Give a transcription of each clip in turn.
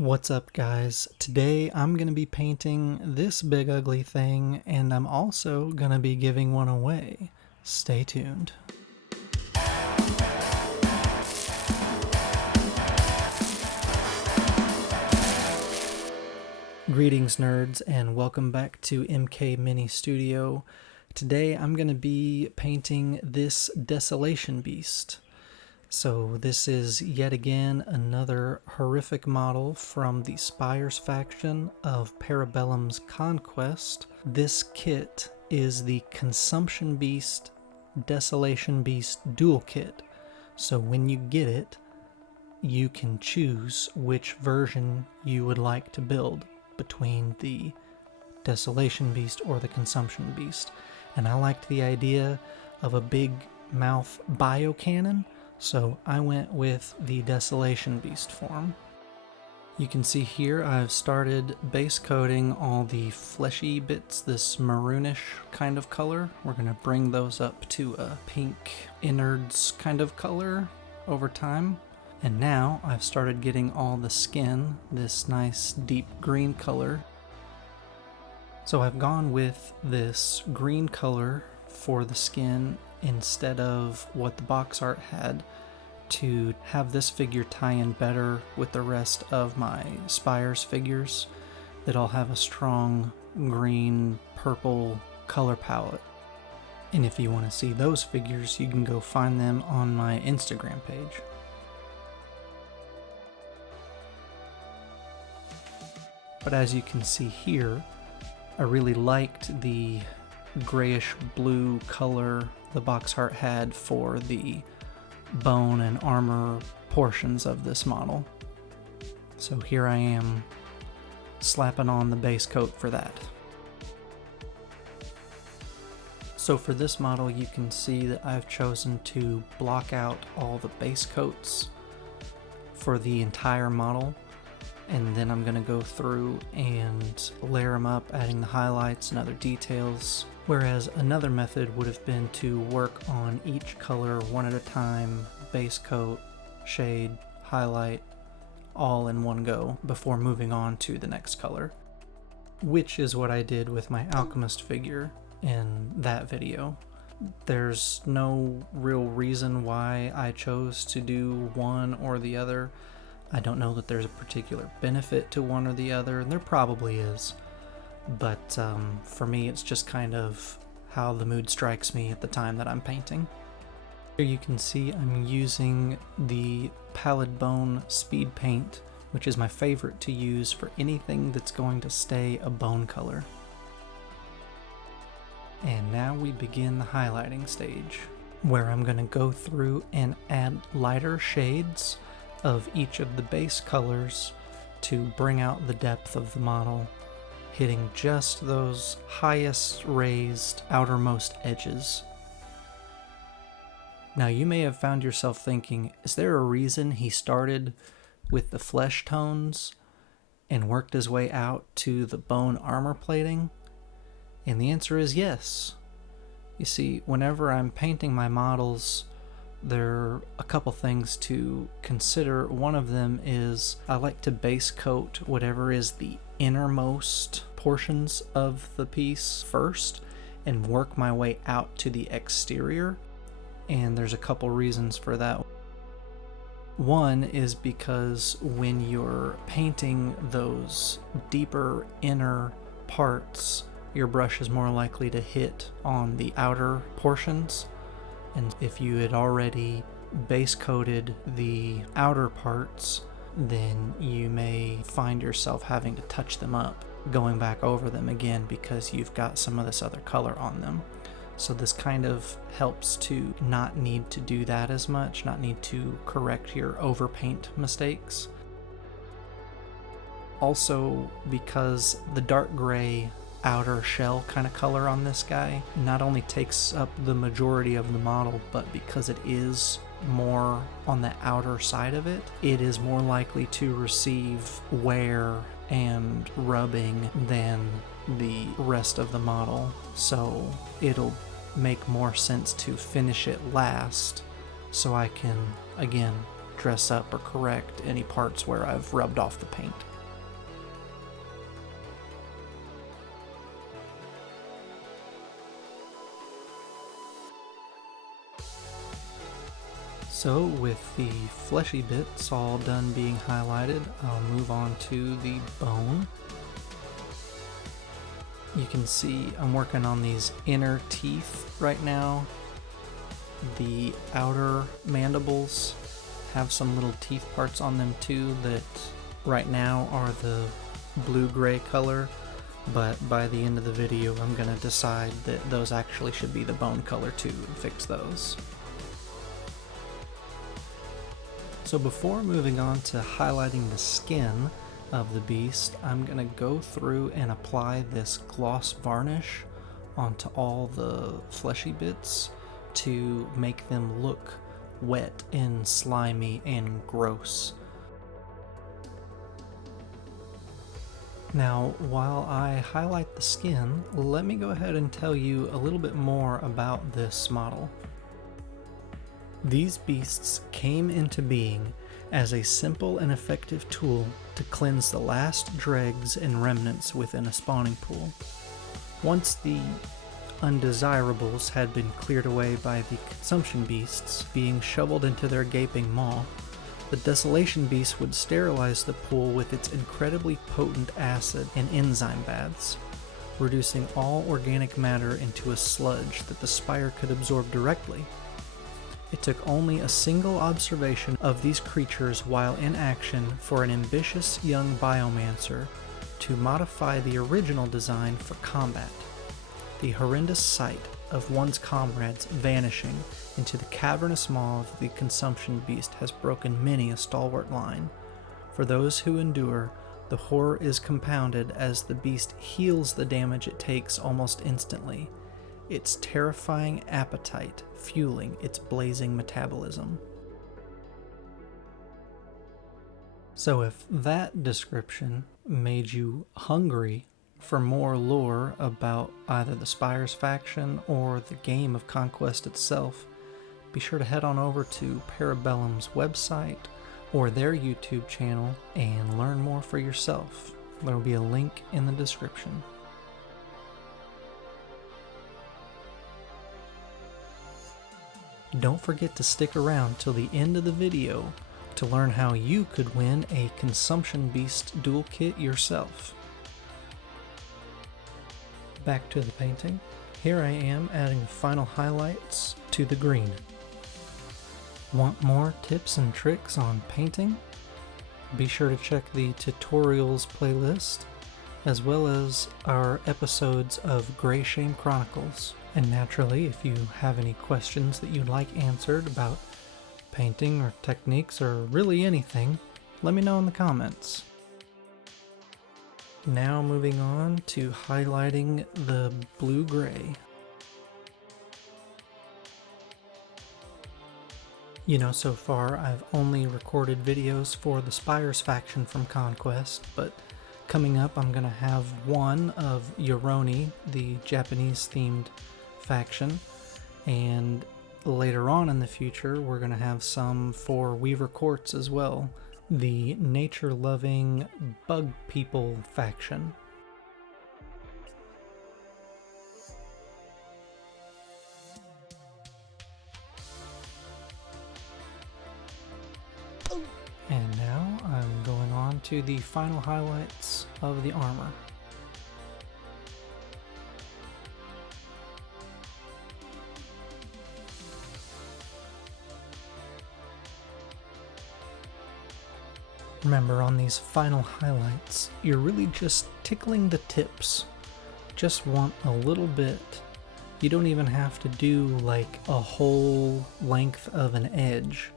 What's up, guys? Today I'm going to be painting this big ugly thing, and I'm also going to be giving one away. Stay tuned. Greetings, nerds, and welcome back to MK Mini Studio. Today I'm going to be painting this Desolation Beast. So this is yet again another horrific model from the Spires faction of Parabellum's Conquest. This kit is the Consumption Beast Desolation Beast dual kit. So when you get it, you can choose which version you would like to build between the Desolation Beast or the Consumption Beast. And I liked the idea of a big mouth biocannon, so I went with the Desolation Beast form. You can see here I've started base coating all the fleshy bits, this maroonish kind of color. We're going to bring those up to a pink innards kind of color over time. And now I've started getting all the skin, this nice deep green color. So I've gone with this green color for the skin instead of what the box art had, to have this figure tie in better with the rest of my Spires figures that all have a strong green purple color palette. And if you want to see those figures, you can go find them on my Instagram page. But as you can see here, I really liked the grayish blue color the box art had for the bone and armor portions of this model. So here I am slapping on the base coat for that. So for this model, you can see that I've chosen to block out all the base coats for the entire model, and then I'm going to go through and layer them up, adding the highlights and other details. Whereas another method would have been to work on each color one at a time, base coat, shade, highlight, all in one go before moving on to the next color. Which is what I did with my alchemist figure in that video. There's no real reason why I chose to do one or the other. I don't know that there's a particular benefit to one or the other, and there probably is. But for me, it's just kind of how the mood strikes me at the time that I'm painting. Here you can see I'm using the Pallid Bone Speed Paint, which is my favorite to use for anything that's going to stay a bone color. And now we begin the highlighting stage, where I'm going to go through and add lighter shades of each of the base colors to bring out the depth of the model, hitting just those highest raised outermost edges. Now you may have found yourself thinking, is there a reason he started with the flesh tones and worked his way out to the bone armor plating? And the answer is yes. You see, whenever I'm painting my models, there are a couple things to consider. One of them is I like to base coat whatever is the innermost portions of the piece first and work my way out to the exterior. And there's a couple reasons for that. One is because when you're painting those deeper inner parts, your brush is more likely to hit on the outer portions. And if you had already base coated the outer parts, then you may find yourself having to touch them up, going back over them again because you've got some of this other color on them. So this kind of helps to not need to do that as much, not need to correct your overpaint mistakes. Also, because the dark gray outer shell kind of color on this guy not only takes up the majority of the model, but because it is more on the outer side of it, it is more likely to receive wear and rubbing than the rest of the model. So it'll make more sense to finish it last so I can, again, dress up or correct any parts where I've rubbed off the paint. So with the fleshy bits all done being highlighted, I'll move on to the bone. You can see I'm working on these inner teeth right now. The outer mandibles have some little teeth parts on them too that right now are the blue-gray color, but by the end of the video I'm going to decide that those actually should be the bone color too and fix those. So before moving on to highlighting the skin of the beast, I'm going to go through and apply this gloss varnish onto all the fleshy bits to make them look wet and slimy and gross. Now, while I highlight the skin, let me go ahead and tell you a little bit more about this model. These beasts came into being as a simple and effective tool to cleanse the last dregs and remnants within a spawning pool. Once the undesirables had been cleared away by the consumption beasts being shoveled into their gaping maw, the Desolation Beast would sterilize the pool with its incredibly potent acid and enzyme baths, reducing all organic matter into a sludge that the Spire could absorb directly. It took only a single observation of these creatures while in action for an ambitious young biomancer to modify the original design for combat. The horrendous sight of one's comrades vanishing into the cavernous maw of the consumption beast has broken many a stalwart line. For those who endure, the horror is compounded as the beast heals the damage it takes almost instantly, its terrifying appetite fueling its blazing metabolism. So if that description made you hungry for more lore about either the Spires faction or the game of Conquest itself, be sure to head on over to Parabellum's website or their YouTube channel and learn more for yourself. There will be a link in the description. Don't forget to stick around till the end of the video to learn how you could win a Consumption Beast dual kit yourself. Back to the painting. Here I am adding final highlights to the green. Want more tips and tricks on painting? Be sure to check the tutorials playlist, as well as our episodes of Grey Shame Chronicles. And naturally, if you have any questions that you'd like answered about painting or techniques or really anything, let me know in the comments. Now moving on to highlighting the blue-gray. You know, so far I've only recorded videos for the Spires faction from Conquest, but coming up I'm going to have one of Yoroni, the Japanese-themed faction, and later on in the future we're going to have some for Weaver Courts as well, the nature-loving bug people faction. And now I'm going on to the final highlights of the armor. Remember, on these final highlights, you're really just tickling the tips. Just want a little bit. You don't even have to do like a whole length of an edge.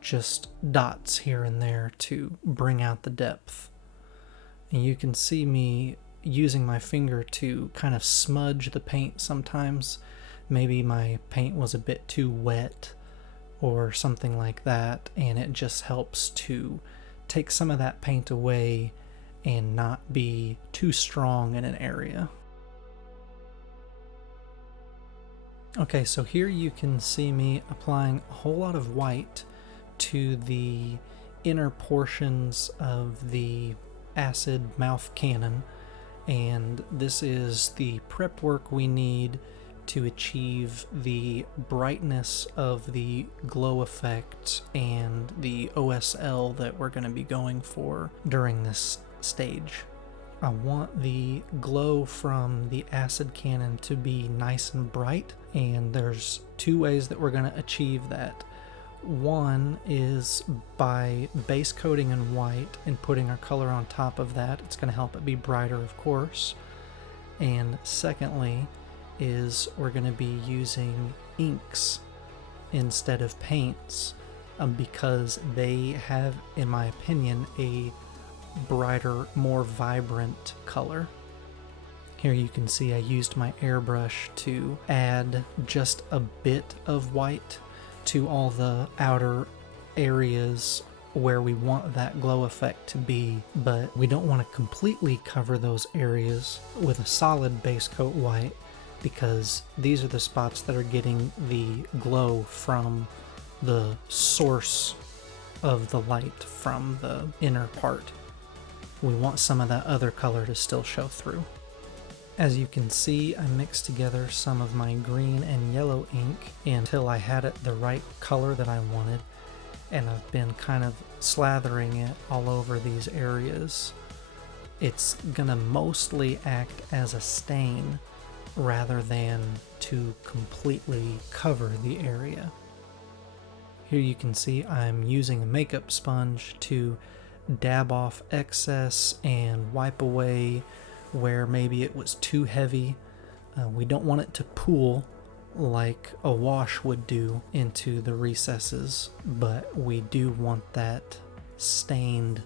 Just dots here and there to bring out the depth. And you can see me using my finger to kind of smudge the paint sometimes. Maybe my paint was a bit too wet or something like that, and it just helps to take some of that paint away and not be too strong in an area. Okay, so here you can see me applying a whole lot of white to the inner portions of the acid mouth cannon, and this is the prep work we need to achieve the brightness of the glow effect and the OSL that we're going to be going for during this stage. I want the glow from the acid cannon to be nice and bright, and there's two ways that we're going to achieve that. One is by base coating in white and putting our color on top of that. It's going to help it be brighter, of course. And secondly is we're going to be using inks instead of paints, because they have, in my opinion, a brighter, more vibrant color. Here you can see I used my airbrush to add just a bit of white to all the outer areas where we want that glow effect to be, but we don't want to completely cover those areas with a solid base coat white, because these are the spots that are getting the glow from the source of the light from the inner part. We want some of that other color to still show through. As you can see, I mixed together some of my green and yellow ink until I had it the right color that I wanted, and I've been kind of slathering it all over these areas. It's gonna mostly act as a stain rather than to completely cover the area. Here you can see I'm using a makeup sponge to dab off excess and wipe away where maybe it was too heavy. We don't want it to pool like a wash would do into the recesses, but we do want that stained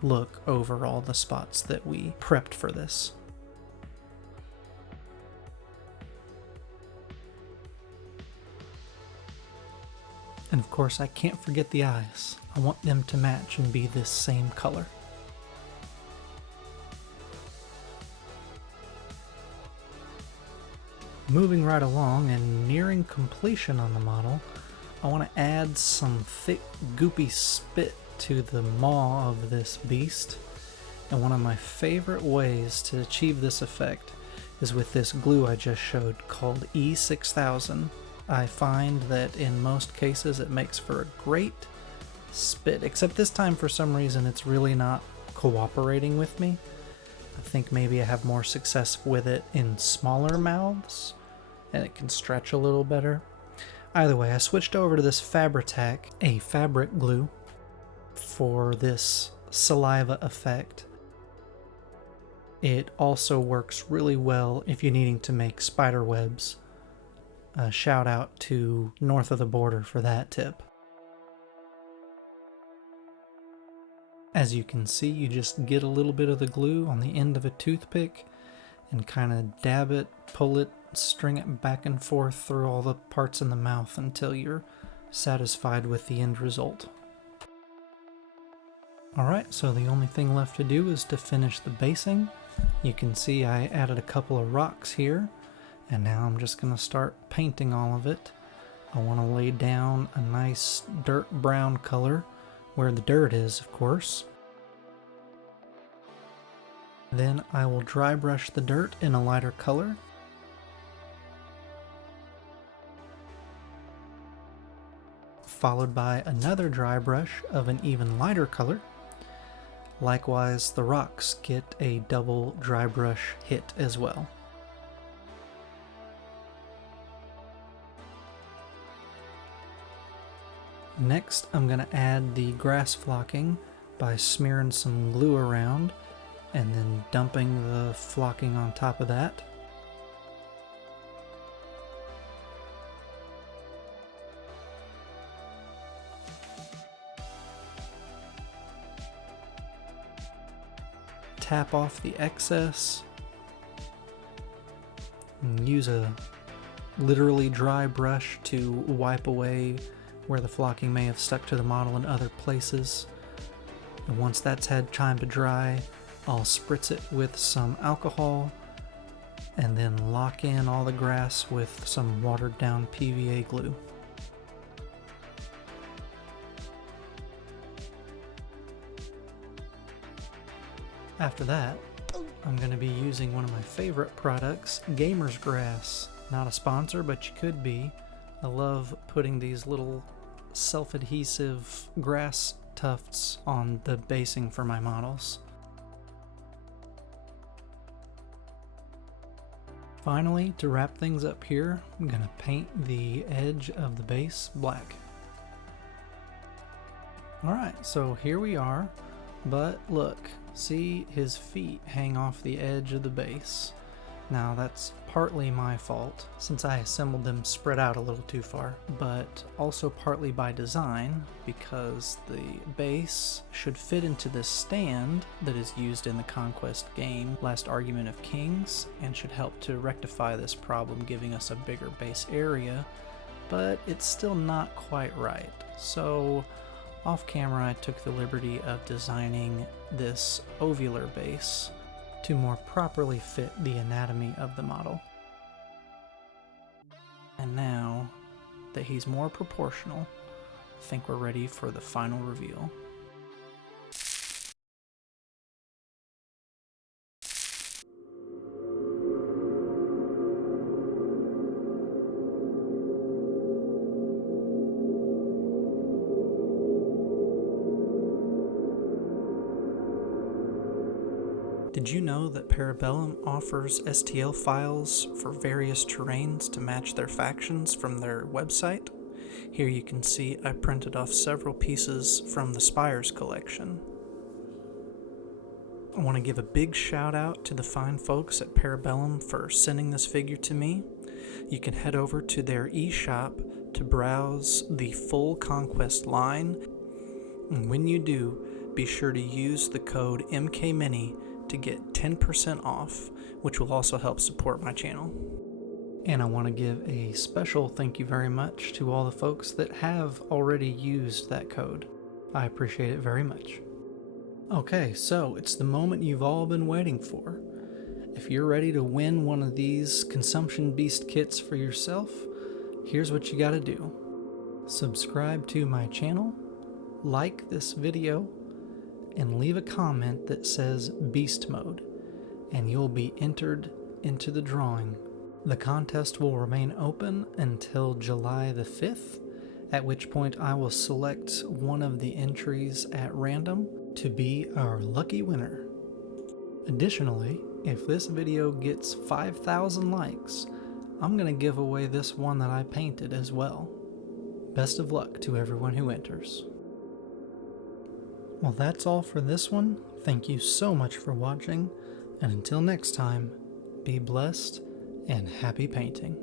look over all the spots that we prepped for this. And of course, I can't forget the eyes. I want them to match and be this same color. Moving right along and nearing completion on the model, I want to add some thick, goopy spit to the maw of this beast. And one of my favorite ways to achieve this effect is with this glue I just showed called E6000. I find that in most cases it makes for a great spit, except this time for some reason it's really not cooperating with me. I think maybe I have more success with it in smaller mouths and it can stretch a little better. Either way, I switched over to this Fabri-Tac, a fabric glue, for this saliva effect. It also works really well if you're needing to make spider webs. Shout out to North of the Border for that tip. As you can see, you just get a little bit of the glue on the end of a toothpick and kind of dab it, pull it, string it back and forth through all the parts in the mouth until you're satisfied with the end result. Alright, so the only thing left to do is to finish the basing. You can see I added a couple of rocks here, and now I'm just going to start painting all of it. I want to lay down a nice dirt brown color where the dirt is, of course. Then I will dry brush the dirt in a lighter color. Followed by another dry brush of an even lighter color. Likewise, the rocks get a double dry brush hit as well. Next, I'm going to add the grass flocking by smearing some glue around and then dumping the flocking on top of that. Tap off the excess and use a literally dry brush to wipe away where the flocking may have stuck to the model in other places. And once that's had time to dry, I'll spritz it with some alcohol and then lock in all the grass with some watered down PVA glue. After that, I'm going to be using one of my favorite products, Gamer's Grass. Not a sponsor, but you could be. I love putting these little self-adhesive grass tufts on the basing for my models. Finally, to wrap things up here, I'm going to paint the edge of the base black. Alright, so here we are, but look, see his feet hang off the edge of the base. Now that's partly my fault, since I assembled them spread out a little too far, but also partly by design, because the base should fit into this stand that is used in the Conquest game, Last Argument of Kings, and should help to rectify this problem, giving us a bigger base area, but it's still not quite right. So off camera I took the liberty of designing this ovular base to more properly fit the anatomy of the model. And now that he's more proportional, I think we're ready for the final reveal. Did you know that Parabellum offers STL files for various terrains to match their factions from their website? Here you can see I printed off several pieces from the Spires collection. I want to give a big shout out to the fine folks at Parabellum for sending this figure to me. You can head over to their eShop to browse the full Conquest line, and when you do, be sure to use the code MKMini to get 10% off, which will also help support my channel. And I want to give a special thank you very much to all the folks that have already used that code. I appreciate it very much. Okay, so it's the moment you've all been waiting for. If you're ready to win one of these Consumption Beast kits for yourself, here's what you gotta do. Subscribe to my channel, like this video, and leave a comment that says Beast Mode, and you'll be entered into the drawing. The contest will remain open until July the 5th, at which point I will select one of the entries at random to be our lucky winner. Additionally, if this video gets 5,000 likes, I'm going to give away this one that I painted as well. Best of luck to everyone who enters. Well, that's all for this one. Thank you so much for watching, and until next time, be blessed and happy painting.